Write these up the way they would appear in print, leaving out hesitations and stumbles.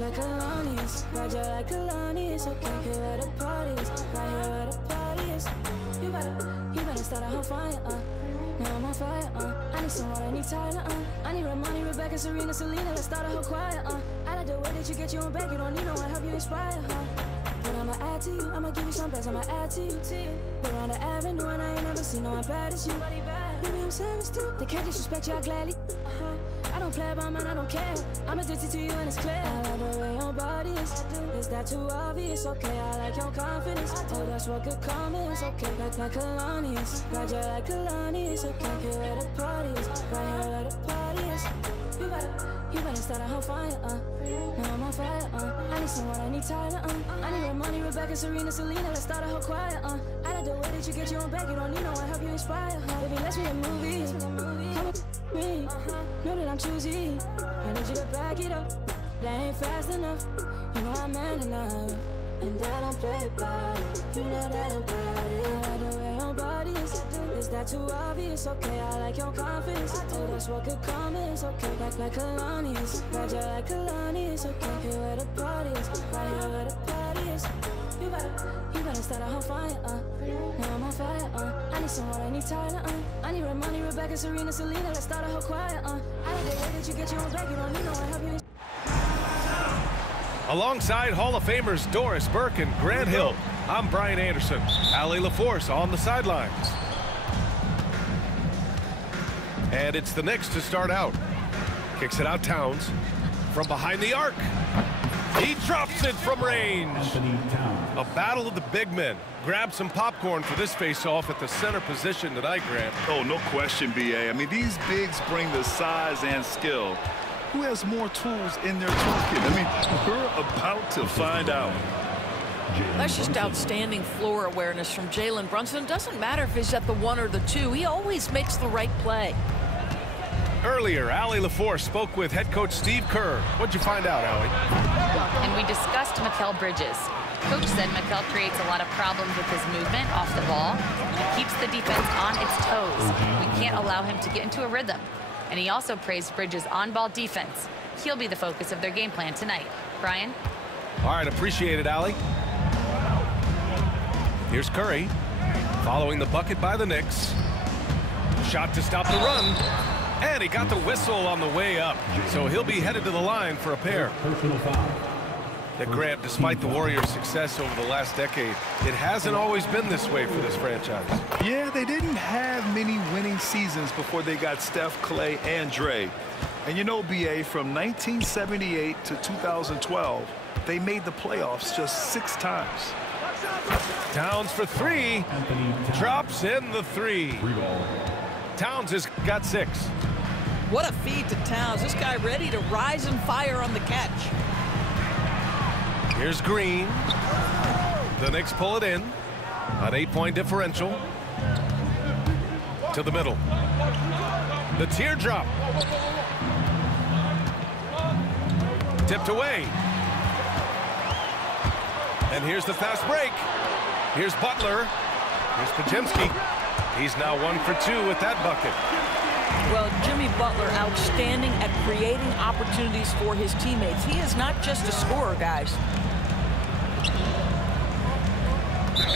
like colonies, ride you like colonies. Okay, here at the parties, right here at the parties. You better start a whole fire, now I'm on fire, I need someone, I need Tyler, I need Ramani, Rebecca, Serena, Selena, let's start a whole choir, I like the way that you get your own back, you don't need no one, help you inspire, But I'ma add to you, I'ma give you some best, I'ma add to you. We're on the avenue and I ain't never seen no one bad as you. Maybe I'm savage too, they can't disrespect you, I gladly. I don't play about mine, I don't care. I'm addicted to you and it's clear. I like the way your body is that too obvious? Okay, I like your confidence. Oh, that's what good comments. Okay, like colonies, ride you like colonies. Okay, here at the parties, right here at the parties. You better start a whole fire, now I'm on fire, I need someone, I need Tyler, I need Ramani, Rebecca, Serena, Selena, let's start a whole choir, I like the way that you get your own back, you don't need no one, help you inspire, Baby, let's be a movie, come with me, know that I'm choosy, I need you to back it up, that ain't fast enough, you know I'm man enough, and I don't play about it, you know that I'm bad, I like the way your body is that too obvious? Okay, I like your confidence. Oh, that's what good comments. Okay, like colonies, ride you like colonies. Okay, here at the parties, right here at the parties. You better start a whole fire, now I'm on fire, I need someone, I need Tyler, I need Ramani, Rebecca, Serena, Selena, let's start a whole choir, I like the way that you get your own back, you don't need no one, help you. Alongside Hall of Famers Doris Burke and Grant Hill, I'm Brian Anderson. Allie LaForce on the sidelines. And it's the Knicks to start out. Kicks it out Towns from behind the arc. He drops it from range. A battle of the big men. Grab some popcorn for this face-off at the center position tonight, Grant. Oh, no question, B.A. I mean, these bigs bring the size and skill. Who has more tools in their toolkit? I mean, we're about to find out. That's just outstanding floor awareness from Jalen Brunson. Doesn't matter if he's at the 1 or the 2. He always makes the right play. Earlier, Allie LaForce spoke with head coach Steve Kerr. What'd you find out, Allie? And we discussed Mikal Bridges. Coach said Mikal creates a lot of problems with his movement off the ball. He keeps the defense on its toes. We can't allow him to get into a rhythm. And he also praised Bridges' on-ball defense. He'll be the focus of their game plan tonight. Brian? All right, appreciate it, Allie. Here's Curry, following the bucket by the Knicks. Shot to stop the run, and he got the whistle on the way up, so he'll be headed to the line for a pair. That Grant, despite the Warriors' success over the last decade, it hasn't always been this way for this franchise. Yeah, they didn't have many winning seasons before they got Steph, Clay, and Dre. And you know, B.A., from 1978 to 2012, they made the playoffs just 6 times. Towns for 3, drops in the 3. Towns has got 6. What a feed to Towns. This guy ready to rise and fire on the catch. Here's Green. The Knicks pull it in. An 8-point differential. To the middle. The teardrop. Tipped away. And here's the fast break. Here's Butler. Here's Podziemski. He's now 1 for 2 with that bucket. Well, Jimmy Butler, outstanding at creating opportunities for his teammates. He is not just a scorer, guys.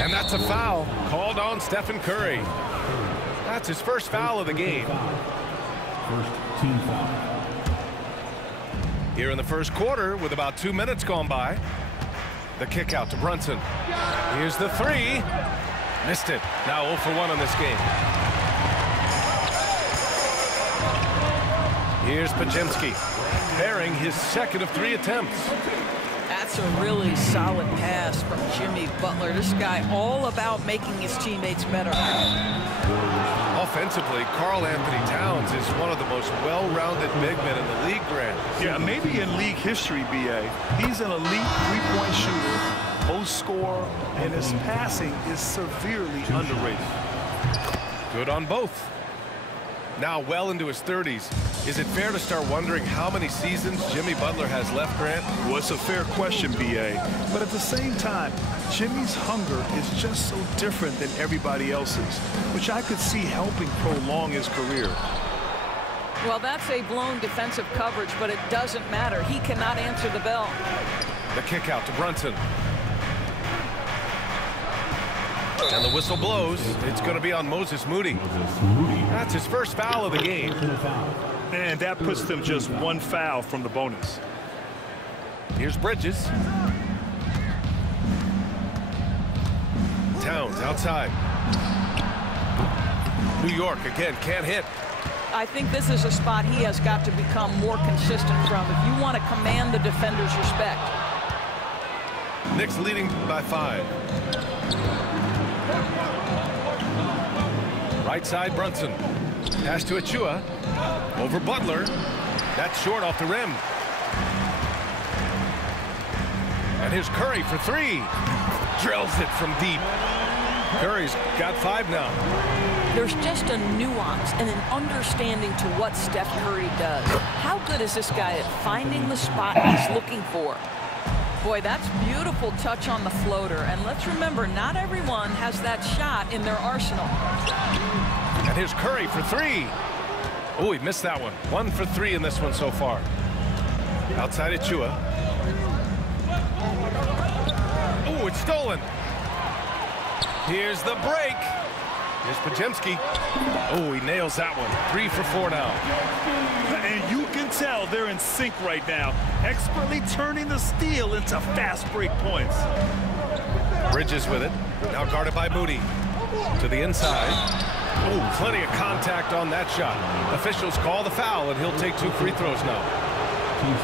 And that's a foul called on Stephen Curry. That's his first foul of the game. First team foul. Here in the first quarter with about 2 minutes gone by. The kick out to Brunson. Here's the 3. Missed it. Now 0 for 1 on this game. Here's Podziemski, bearing his second of 3 attempts. That's a really solid pass from Jimmy Butler. This guy all about making his teammates better. Offensively, Karl Anthony Towns is one of the most well-rounded big men in the league, Grant. Yeah, maybe in league history, B.A. He's an elite 3-point shooter, most scorer, and his passing is severely underrated. Good on both. Now well into his 30s. Is it fair to start wondering how many seasons Jimmy Butler has left, Grant? Well, it's a fair question, B.A. But at the same time, Jimmy's hunger is just so different than everybody else's, which I could see helping prolong his career. Well, that's a blown defensive coverage, but it doesn't matter. He cannot answer the bell. The kick out to Brunson. And the whistle blows. It's going to be on Moses Moody. That's his first foul of the game. And that puts them just one foul from the bonus. Here's Bridges. Towns outside. New York again can't hit. I think this is a spot he has got to become more consistent from if you want to command the defender's respect. Knicks leading by 5. Right side Brunson. Pass to Achua. Over Butler. That's short off the rim. And here's Curry for 3. Drills it from deep. Curry's got 5 now. There's just a nuance and an understanding to what Steph Curry does. How good is this guy at finding the spot he's looking for? Boy, that's beautiful touch on the floater. And let's remember, not everyone has that shot in their arsenal. And here's Curry for 3. Oh, he missed that one. 1 for 3 in this one so far. Outside Achua. Oh, it's stolen. Here's the break. Here's Podziemski. Oh, he nails that one. 3 for 4 now. And you can tell they're in sync right now, expertly turning the steal into fast break points. Bridges with it. Now guarded by Moody. To the inside. Oh, plenty of contact on that shot. Officials call the foul, and he'll take 2 free throws now.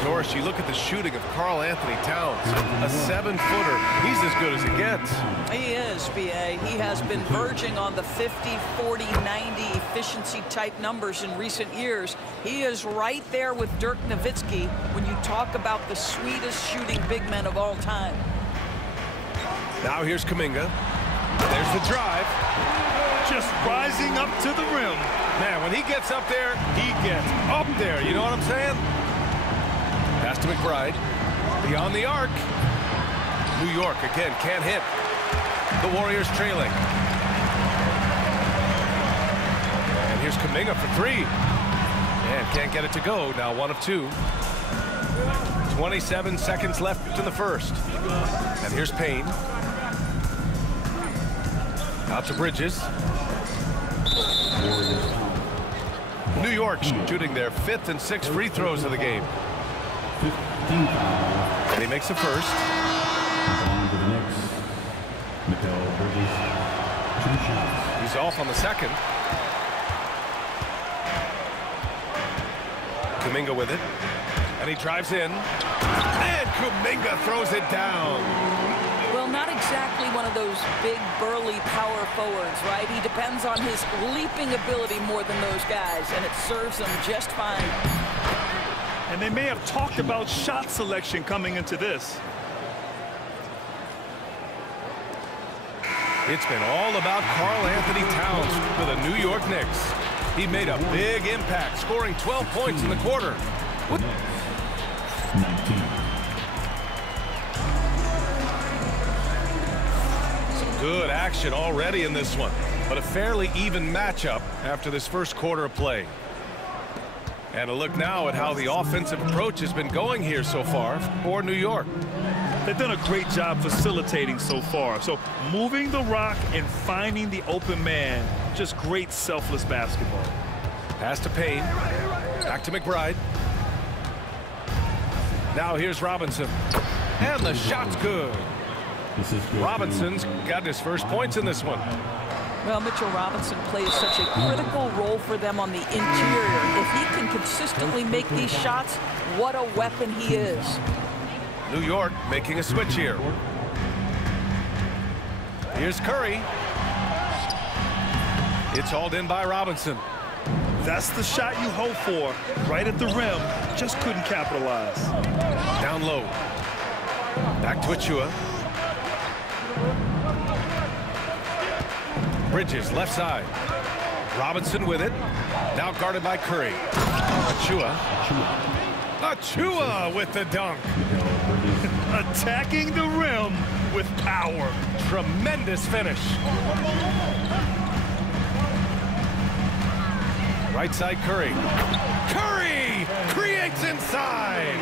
Doris, you look at the shooting of Karl Anthony Towns. A 7-footer. He's as good as it gets. He is, B.A. He has been verging on the 50, 40, 90 efficiency type numbers in recent years. He is right there with Dirk Nowitzki when you talk about the sweetest shooting big men of all time. Now here's Kuminga. There's the drive. Just rising up to the rim. Man, when he gets up there, he gets up there. You know what I'm saying? Pass to McBride. Beyond the arc. New York again can't hit. The Warriors trailing. And here's Kuminga for 3. And can't get it to go. Now 1 of 2. 27 seconds left in the first. And here's Payne. Out to Bridges. New York shooting their 5th and 6th free throws of the game. And he makes the first. He's off on the second. Kuminga with it. And he drives in. And Kuminga throws it down. Well, not exactly one of those big, burly power forwards, right? He depends on his leaping ability more than those guys, and it serves him just fine. And they may have talked about shot selection coming into this. It's been all about Karl Anthony Towns for the New York Knicks. He made a big impact, scoring 12 points in the quarter. 19. Good action already in this one, but a fairly even matchup after this first quarter of play. And a look now at how the offensive approach has been going here so far for New York. They've done a great job facilitating so far. So moving the rock and finding the open man, just great selfless basketball. Pass to Payne. Back to McBride. Now here's Robinson. And the shot's good. Robinson's got his first points in this one. Well, Mitchell Robinson plays such a critical role for them on the interior. If he can consistently make these shots, what a weapon he is. New York making a switch here. Here's Curry. It's hauled in by Robinson. That's the shot you hope for. Right at the rim. Just couldn't capitalize. Down low. Back to Achua. Bridges left side. Robinson with it. Now guarded by Curry. Achua. Achua with the dunk. Attacking the rim with power. Tremendous finish. Right side, Curry. Curry creates inside.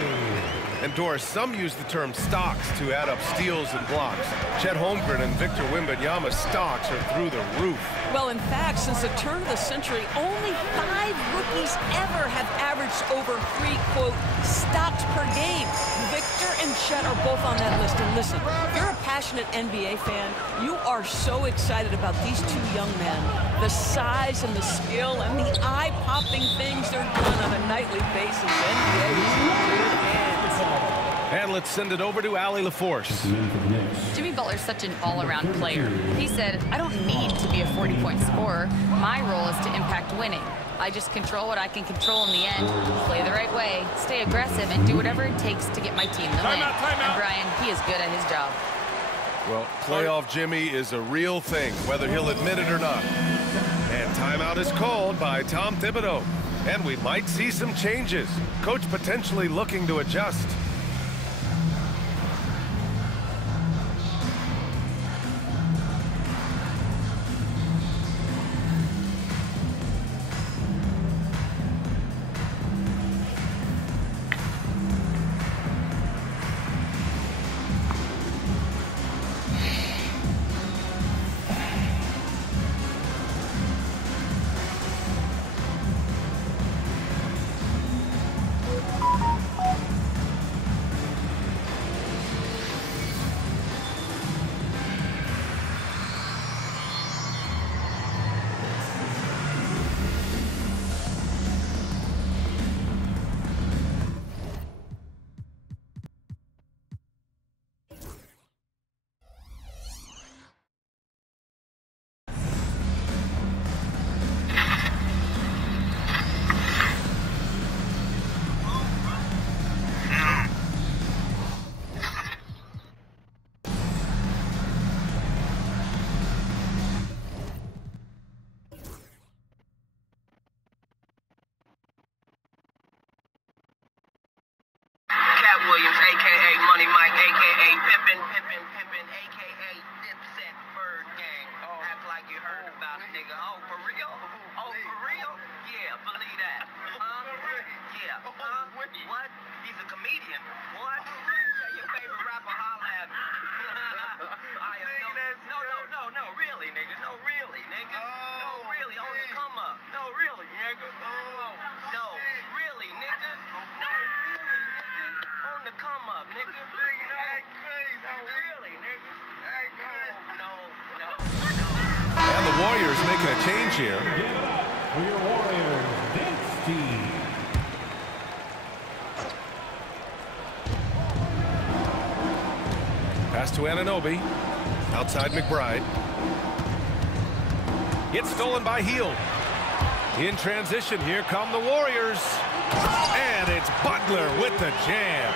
And Doris, some use the term stocks to add up steals and blocks. Chet Holmgren and Victor Wembanyama's stocks are through the roof. Well, in fact, since the turn of the century, only 5 rookies ever have averaged over 3, quote, stocks per game. Victor and Chet are both on that list. And listen, if you're a passionate NBA fan, you are so excited about these two young men. The size and the skill and the eye-popping things they're doing on a nightly basis. NBA is in good hands. And let's send it over to Allie LaForce. Jimmy Butler's such an all-around player. He said, I don't need to be a 40-point scorer. My role is to impact winning. I just control what I can control in the end, play the right way, stay aggressive, and do whatever it takes to get my team the win. And Brian, he is good at his job. Well, playoff Jimmy is a real thing, whether he'll admit it or not. And timeout is called by Tom Thibodeau. And we might see some changes. Coach potentially looking to adjust. Williams, a.k.a. Money Mike, a.k.a. Pippin, a.k.a. Dipset Bird Gang. Act like you heard about it, nigga. Oh, for real? Oh, for real? Yeah, believe that. Yeah. What? He's a comedian. What? Your favorite rapper, holla at me. No, really, nigga. No, really, nigga. No, really, on the come up. No, really, nigga. No, really, nigga. No, really, nigga. On the come up, nigga. No, really, nigga. No. And the Warriors making a change here. For your Warriors, dance team. Pass to Anunoby. Outside McBride. It's stolen by Hield. In transition, here come the Warriors. And it's Butler with the jam.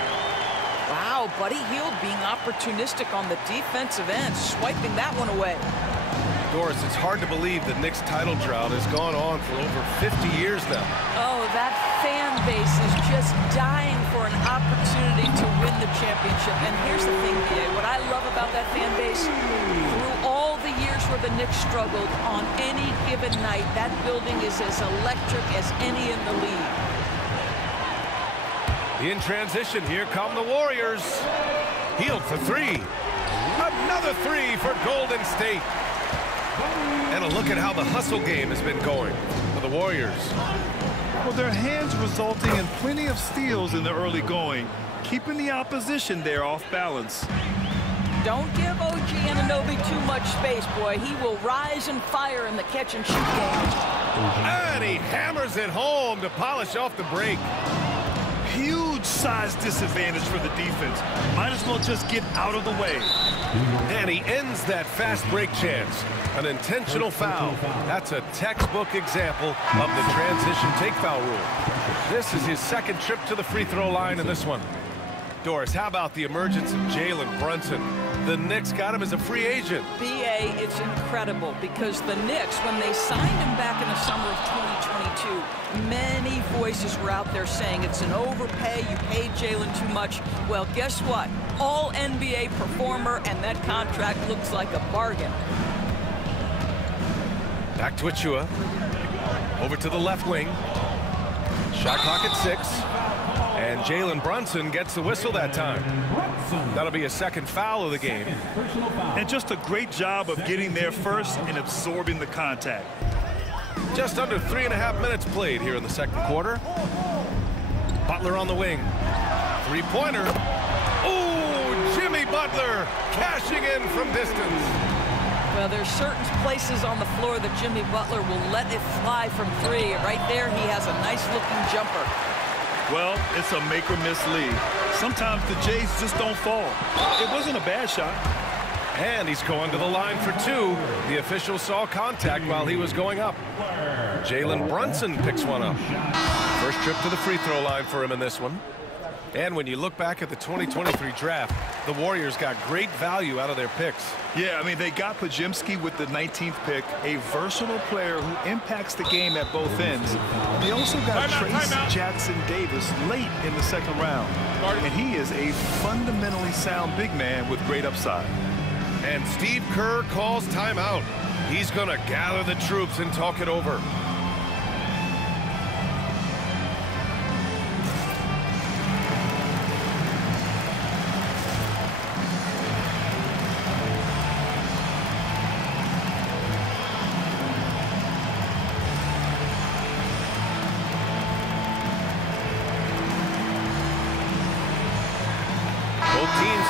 Wow, Buddy Hield being opportunistic on the defensive end, swiping that one away. Doris, it's hard to believe the Knicks title drought has gone on for over 50 years now. Oh, that fan base is just dying for an opportunity to win the championship. And here's the thing, BA, what I love about that fan base, through all the years where the Knicks struggled, on any given night, that building is as electric as any in the league. In transition, here come the Warriors. Hield for three. Another three for Golden State. And a look at how the hustle game has been going for the Warriors. Well, their hands resulting in plenty of steals in the early going, keeping the opposition there off balance. Don't give OG Anunoby too much space, boy. He will rise and fire in the catch-and-shoot game. And he hammers it home to polish off the break. Huge size disadvantage for the defense. Might as well just get out of the way. And he ends that fast break chance. An intentional foul. That's a textbook example of the transition take foul rule. This is his second trip to the free throw line in this one. Doris, how about the emergence of Jalen Brunson? The Knicks got him as a free agent. BA, it's incredible because the Knicks, when they signed him back in the summer of 2022, many voices were out there saying it's an overpay, you paid Jalen too much. Well, guess what? All NBA performer, and that contract looks like a bargain. Back to Achua. Over to the left wing. Shot clock at 6. And Jalen Brunson gets the whistle that time. That'll be a second foul of the game. And just a great job of getting there first and absorbing the contact. Just under 3.5 minutes played here in the second quarter. Butler on the wing. Three-pointer. Ooh, Jimmy Butler cashing in from distance. Well, there's certain places on the floor that Jimmy Butler will let it fly from 3. Right there, he has a nice-looking jumper. Well, it's a make-or-miss league. Sometimes the Jays just don't fall. It wasn't a bad shot. And he's going to the line for 2. The official saw contact while he was going up. Jalen Brunson picks one up. First trip to the free throw line for him in this one. And when you look back at the 2023 draft, the Warriors got great value out of their picks. Yeah, I mean, they got Pajimski with the 19th pick, a versatile player who impacts the game at both ends. They also got Trace Jackson Davis late in the second round. And he is a fundamentally sound big man with great upside. And Steve Kerr calls timeout. He's going to gather the troops and talk it over.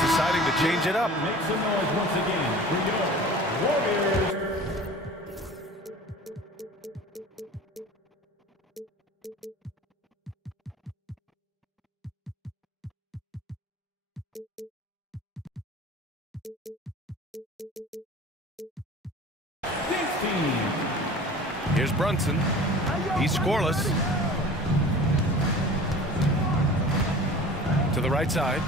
Deciding to change it up. Make some noise once again for your Warriors. Here's Brunson. He's scoreless. To the right side.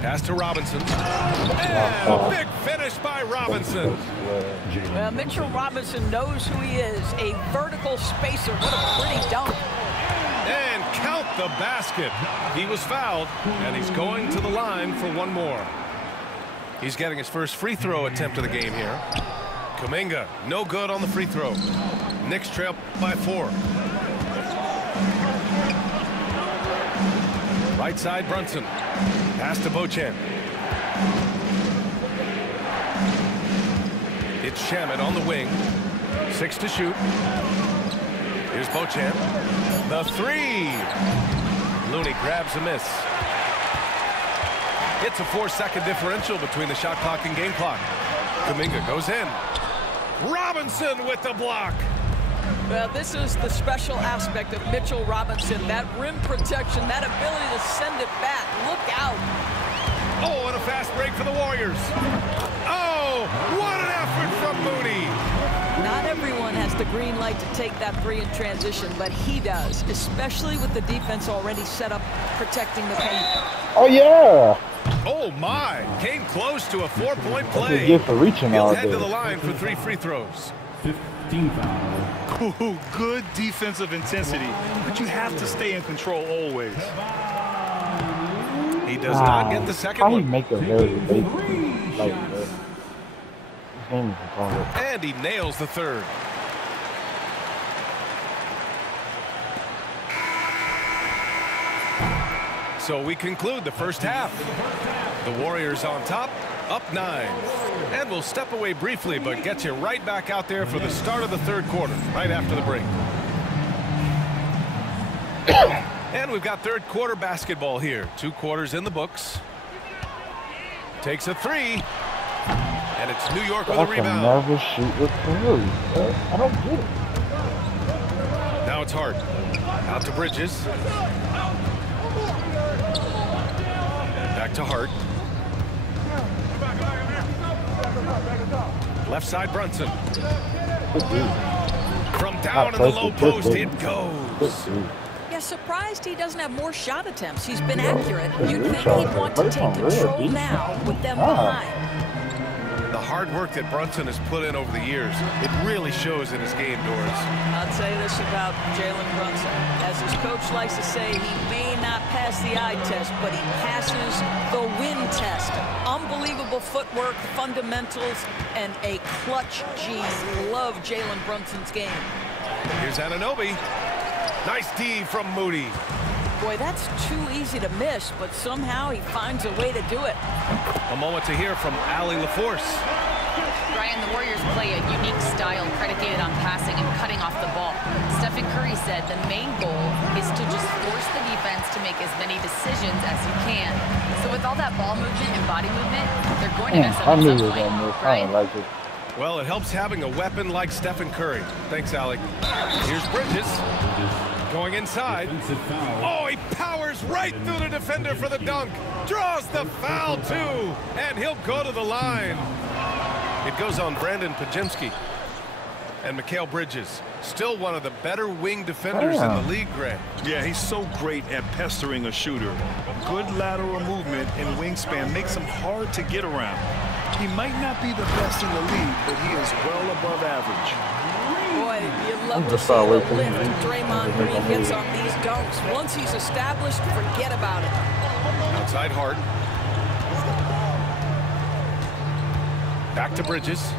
Pass to Robinson. And a big finish by Robinson. Well, Mitchell Robinson knows who he is. A vertical spacer. What a pretty dunk. And count the basket. He was fouled, and he's going to the line for one more. He's getting his first free throw attempt of the game here. Kuminga, no good on the free throw. Knicks trail by 4. Right side, Brunson. Pass to Beauchamp. It's Shamet on the wing. 6 to shoot. Here's Beauchamp. The 3. Looney grabs a miss. It's a 4-second differential between the shot clock and game clock. Kuminga goes in. Robinson with the block. Well, this is the special aspect of Mitchell Robinson. That rim protection, that ability to send it back. Look out. Oh, and a fast break for the Warriors. Oh, what an effort from Mooney. Not everyone has the green light to take that 3 in transition, but he does, especially with the defense already set up protecting the paint. Oh, yeah. Oh, my. Came close to a 4-point play. Good for reaching He'll all head day. to the line for 3 free throws. 15 foul. Ooh, good defensive intensity, but you have to stay in control always. He does not get the second How one. he make a very big like this? His name is Control. And he nails the 3rd. So we conclude the first half. The Warriors on top, up 9. And we'll step away briefly, but get you right back out there for the start of the 3rd quarter, right after the break. And we've got 3rd quarter basketball here. 2 quarters in the books. Takes a 3. And it's New York with a rebound. I can never shoot with Curry. I don't get it. Now it's Hart. Out to Bridges. Back to Hart. Left side, Brunson. From down in the low post, it goes. Yeah, surprised he doesn't have more shot attempts. He's been accurate. You'd think he'd want to take control now with them behind. The The hard work that Brunson has put in over the years, it really shows in his game, Doris. I'll say this about Jalen Brunson. As his coach likes to say, he may not pass the eye test, but he passes the win test. Unbelievable footwork, fundamentals, and a clutch G. Love Jalen Brunson's game. Here's Anunoby. Nice D from Moody. Boy, that's too easy to miss, but somehow he finds a way to do it. A moment to hear from Allie LaForce. Brian, the Warriors play a unique style predicated on passing and cutting off the ball. Stephen Curry said the main goal is to just force the defense to make as many decisions as you can. So with all that ball movement and body movement, they're going to mess up at some point. Brian? Well, it helps having a weapon like Stephen Curry. Thanks, Allie. Here's Bridges. Going inside. Oh, he powers right through the defender for the dunk. Draws the foul, too. And he'll go to the line. It goes on Brandon Pajemski. And Mikal Bridges, still one of the better wing defenders in the league, Greg. Yeah, he's so great at pestering a shooter. Good lateral movement and wingspan makes him hard to get around. He might not be the best in the league, but he is well above average. Boy, you'd love to see the lift Draymond Green gets on these dunks. Once he's established, forget about it. Outside Hart. Back to Bridges.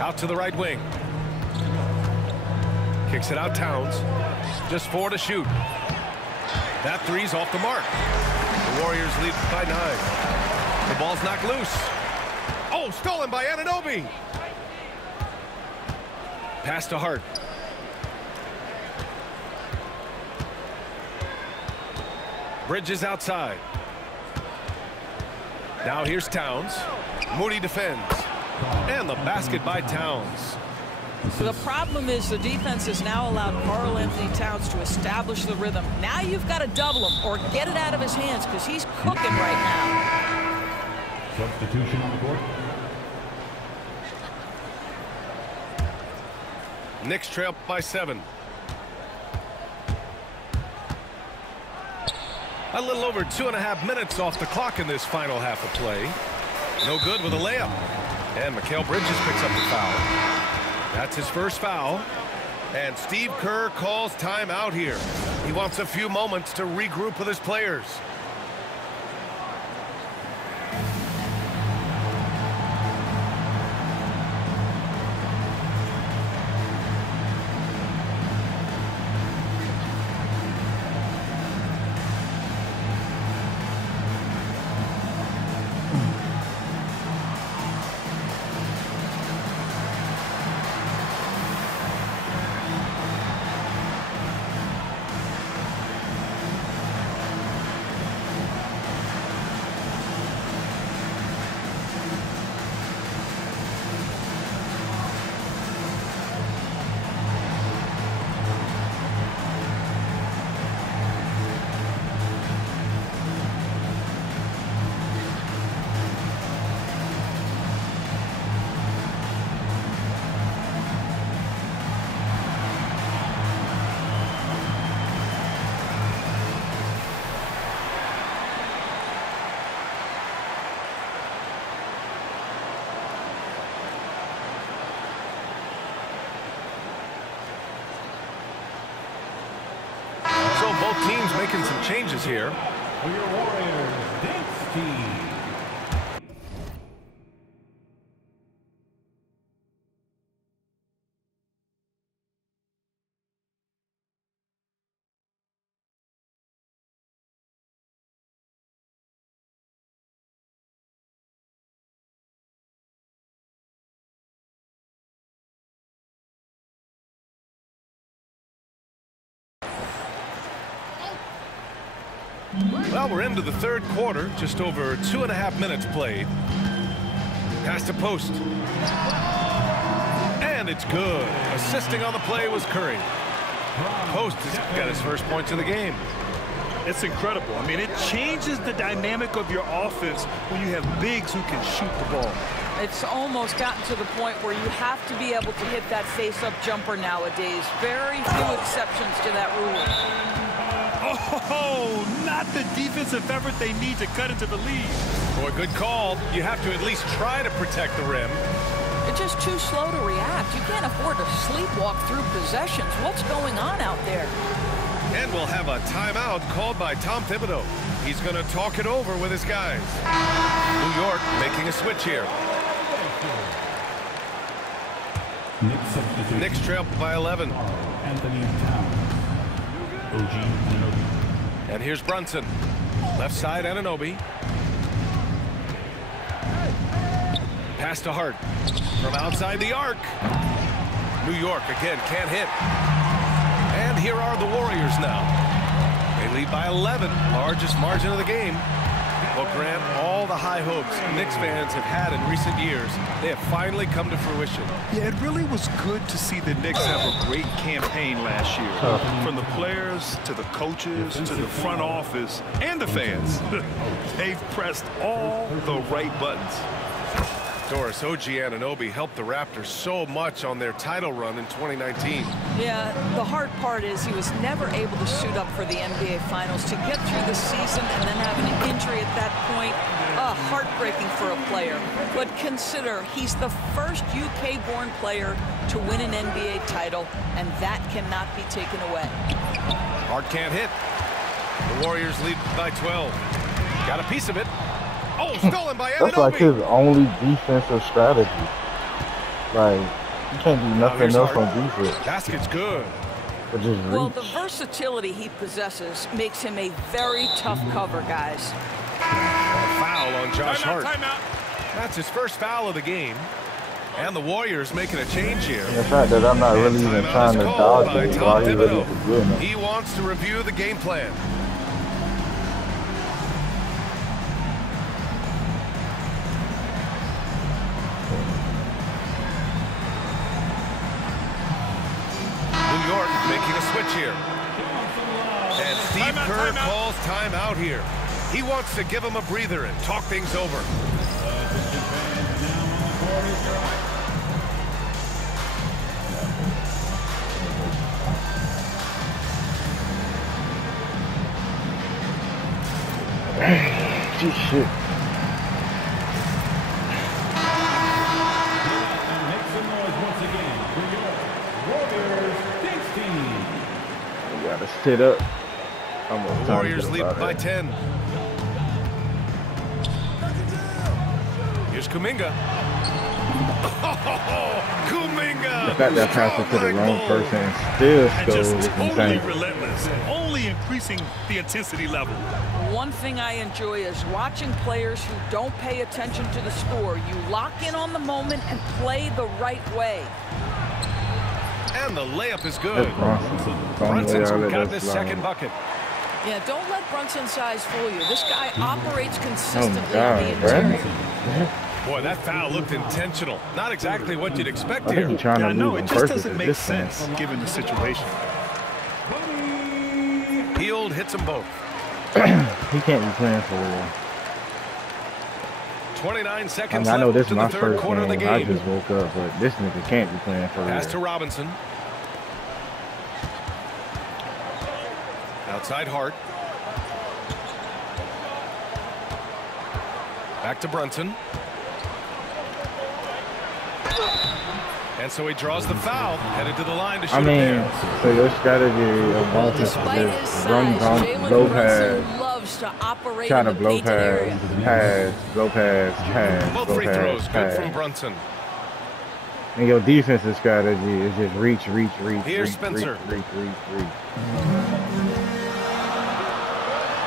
Out to the right wing. Kicks it out Towns. Just 4 to shoot. That three's off the mark. The Warriors lead by 9. The ball's knocked loose. Oh, stolen by Anunoby. Pass to Hart. Bridges outside. Now here's Towns. Moody defends. And the basket by Towns. The problem is the defense has now allowed Karl Anthony Towns to establish the rhythm. Now you've got to double him or get it out of his hands because he's cooking right now. Substitution on the court. Knicks trail by 7. A little over 2.5 minutes off the clock in this final half of play. No good with a layup. And Mikal Bridges picks up the foul. That's his first foul. And Steve Kerr calls timeout here. He wants a few moments to regroup with his players. Both teams making some changes here. For your Warriors, dance team. Well, we're into the third quarter, just over 2.5 minutes played. Pass to Post. And it's good. Assisting on the play was Curry. Post has got his first points of the game. It's incredible. I mean, it changes the dynamic of your offense when you have bigs who can shoot the ball. It's almost gotten to the point where you have to be able to hit that face-up jumper nowadays. Very few exceptions to that rule. Oh, not the defensive effort they need to cut into the lead. Boy, good call. You have to at least try to protect the rim. They're just too slow to react. You can't afford to sleepwalk through possessions. What's going on out there? And we'll have a timeout called by Tom Thibodeau. He's going to talk it over with his guys. New York making a switch here. Knicks trail by 11. Anthony Towns. OG Anunoby. And here's Brunson. Left side, Anunoby. Pass to Hart. From outside the arc. New York again can't hit. And here are the Warriors now. They lead by 11, largest margin of the game. Well, Grant, all the high hopes Knicks fans have had in recent years, they have finally come to fruition. Yeah, it really was good to see the Knicks have a great campaign last year. From the players to the coaches to the front office and the fans. They've pressed all the right buttons. Doris, OG Anunoby helped the Raptors so much on their title run in 2019. Yeah, the hard part is he was never able to suit up for the NBA Finals. To get through the season and then have an injury at that point, heartbreaking for a player. But consider, he's the first UK-born player to win an NBA title, and that cannot be taken away. Hart can't hit. The Warriors lead by 12. Got a piece of it. Oh, stolen by Anunoby. That's like his only defensive strategy. Like, you can't do nothing else on defense. Basket's good. But just reach. Well, the versatility he possesses makes him a very tough cover, guys. Foul on Josh Hart. Timeout. That's his first foul of the game. And the Warriors making a change here. The fact that I'm not really even trying to dodge it while he's ready to do it. He wants to review the game plan. New York making a switch here. And Steve Kerr calls timeout here. He wants to give him a breather and talk things over. Gee, shit. Make some noise once again for your Warriors Knicks team. We gotta sit up. The Warriors lead by 10. Here's Kuminga. Kuminga! The fact that passing to the wrong person and still And just is totally insane. relentless, only increasing the intensity level. One thing I enjoy is watching players who don't pay attention to the score. You lock in on the moment and play the right way. And the layup is good. That's Brunson's got Brunson. his second bucket. Yeah, don't let Brunson's size fool you. This guy operates consistently Oh, on the God, interior. Boy, that foul looked intentional. Not exactly what you'd expect I think here. he's trying Yeah, to no, lose it on just purpose doesn't at make this sense point. given the situation. Heald hits them both. He can't be playing for real. 29 seconds I know left this is to my the third first quarter of the game. I game. just woke up, but this nigga can't be playing for Pass to real. Robinson. Outside Hart. Back to Brunson. And so he draws the foul, headed to the line to shoot I a mean, pair. so your strategy of Well, offense is despite his just size, run, Jalen blow Brunson pass, loves to operate try in to the blow painted area. pass, blow pass, pass, Both blow free throws, pass, good from pass. Brunson. And your defensive strategy is just reach, Here's Spencer. reach.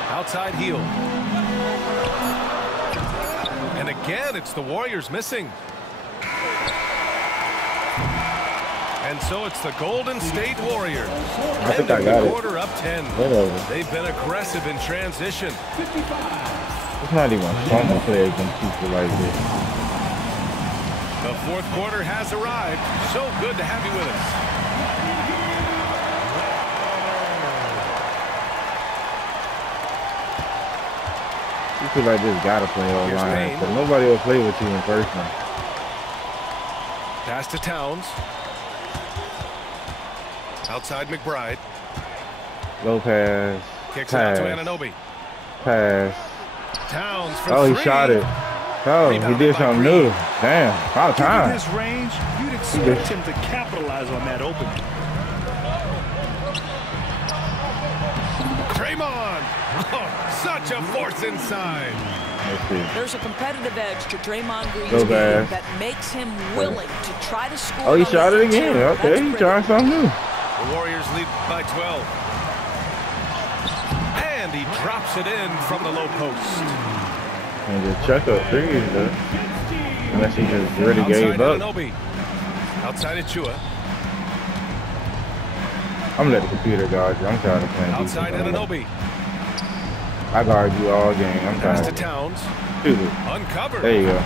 Outside heel. And again, it's the Warriors missing. And so it's the Golden State Warriors. I think End I of got the it. quarter up 10. Whatever. They've been aggressive in transition. It's not even fun to play against people like this. The fourth quarter has arrived. So good to have you with us. People like this gotta play Here's online, Payne. but nobody will play with you in person. Pass to Towns. Outside McBride. Low pass. Kicks it out to Anunoby. Pass. Towns for Oh, three. he shot it. Oh, he did something new. Damn, out of Given time. his range, you'd expect him to capitalize on that opening. Draymond. Oh, such a force inside. Let's see. There's a competitive edge to Draymond Green's Go game back. that makes him willing to try to score. Oh, he on the shot it again. interior. Okay, That's he pretty. trying something new. The Warriors lead by 12. And he drops it in from the low post. And just check up threes, though. Unless he just really gave up. Anunoby. Outside Achua. I'm letting the computer guard you. I'm tired of playing defense. Outside Anunoby. I guard you all game. I'm Pass tired. to Towns. Shoot it. Uncovered. There you go.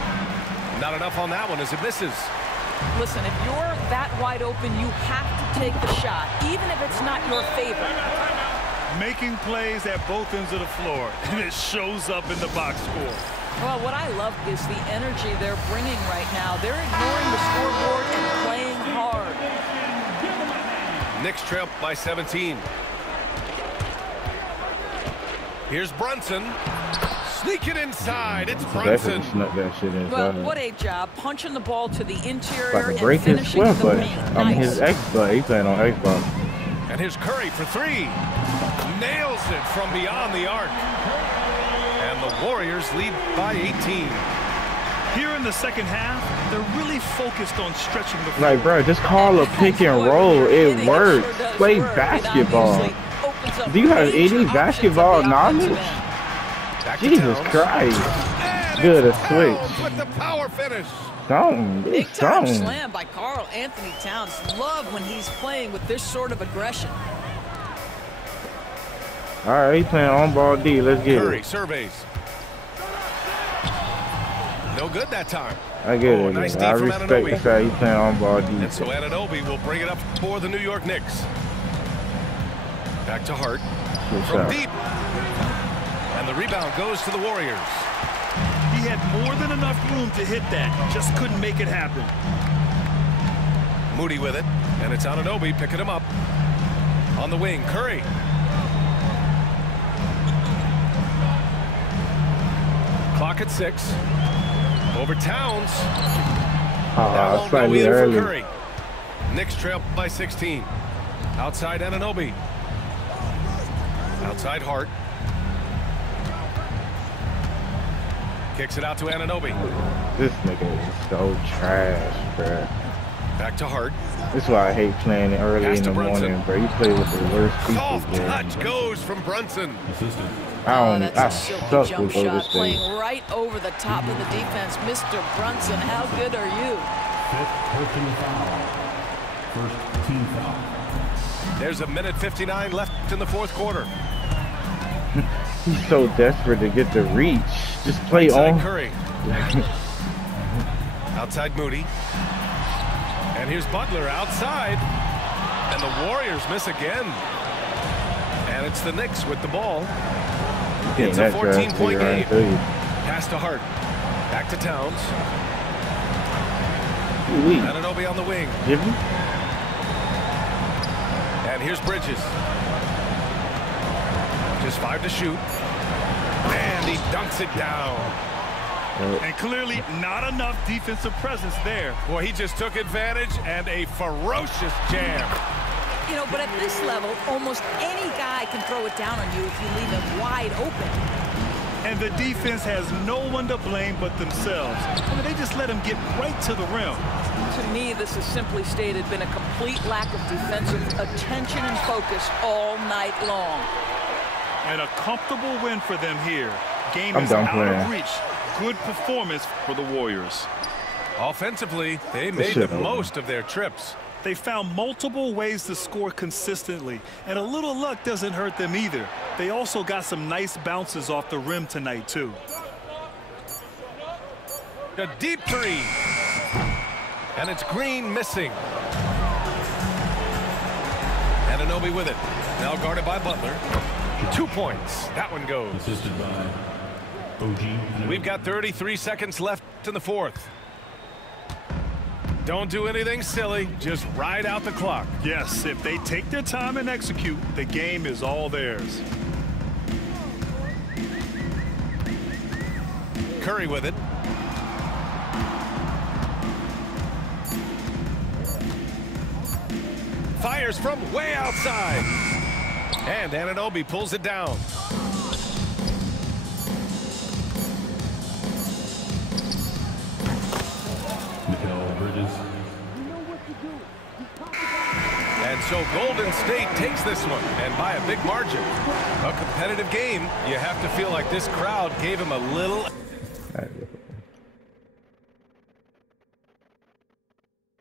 Not enough on that one as it misses. Listen, if you're that wide open, you have to take the shot, even if it's not your favorite. Making plays at both ends of the floor, and it shows up in the box score. Well, what I love is the energy they're bringing right now. They're ignoring the scoreboard and playing hard. Knicks trail by 17. Here's Brunson. Sneak it inside. It's Brunson. Definitely snuck that shit inside. Well, what a job punching the ball to the interior Like to and break his finishing square the button. paint. I mean, Nice. his X button. He playing on Xbox. And here's Curry for three. Nails it from beyond the arc. And the Warriors lead by 18. Here in the second half, they're really focused on stretching the floor. Like, bro, just call a pick and roll. It works. Play basketball. Do you have any basketball knowledge? Jesus Christ. Good a switch. With the power finish. Something. Big time Something. slam by Karl Anthony Towns. Love when he's playing with this sort of aggression. All right, he playing on ball D. Let's get Curry it. surveys. No good that time. I get Oh, it. nice D I from respect Anunoby. the fact he playing on ball D. And so Anunoby will bring it up for the New York Knicks. Back to Hart. Good From shot. deep. And the rebound goes to the Warriors. He had more than enough room to hit that, just couldn't make it happen. Moody with it. And it's Anunoby picking him up. On the wing, Curry. Clock at 6. Over Towns. That won't go slightly either for early. Curry. Knicks trail by 16. Outside Anunoby. Outside Hart. Kicks it out to Anunoby. This nigga is so trash, bro. Back to Hart. This is why I hate playing it early Pass in to the Brunson. morning, bro. You play with the worst people, Soft man. touch goes from Brunson. Assistant. I don't. That's I a silky suck jump with Golden shot, State. playing right over the top of the defense. Mr. Brunson, how good are you? Fifth personal foul. First team foul. There's a minute 59 left in the fourth quarter. He's so desperate to get the reach. Just play Outside on. Curry. Outside Moody. And here's Butler outside. And the Warriors miss again. And it's the Knicks with the ball. It's a 14-point game. Pass to Hart. Back to Towns. Anunoby on the wing. And here's Bridges. Just 5 to shoot. And he dunks it down. And clearly not enough defensive presence there. Boy, he just took advantage and a ferocious jam. You know, but at this level, almost any guy can throw it down on you if you leave him wide open. And the defense has no one to blame but themselves. I mean, they just let him get right to the rim. To me, this is simply stated been a complete lack of defensive attention and focus all night long. And a comfortable win for them here. Game I'm is done out playing. of reach. Good performance for the Warriors. Offensively, they made the most of their trips. They found multiple ways to score consistently, and a little luck doesn't hurt them either. They also got some nice bounces off the rim tonight, too. A deep three. And it's Green missing. Anunoby with it. Now guarded by Butler. 2 points. That one goes. Assisted by OG. We've got 33 seconds left in the fourth. Don't do anything silly. Just ride out the clock. Yes, if they take their time and execute, the game is all theirs. Curry with it. Fires from way outside. And Anunoby pulls it down. And so Golden State takes this one, and by a big margin. A competitive game, you have to feel like this crowd gave him a little...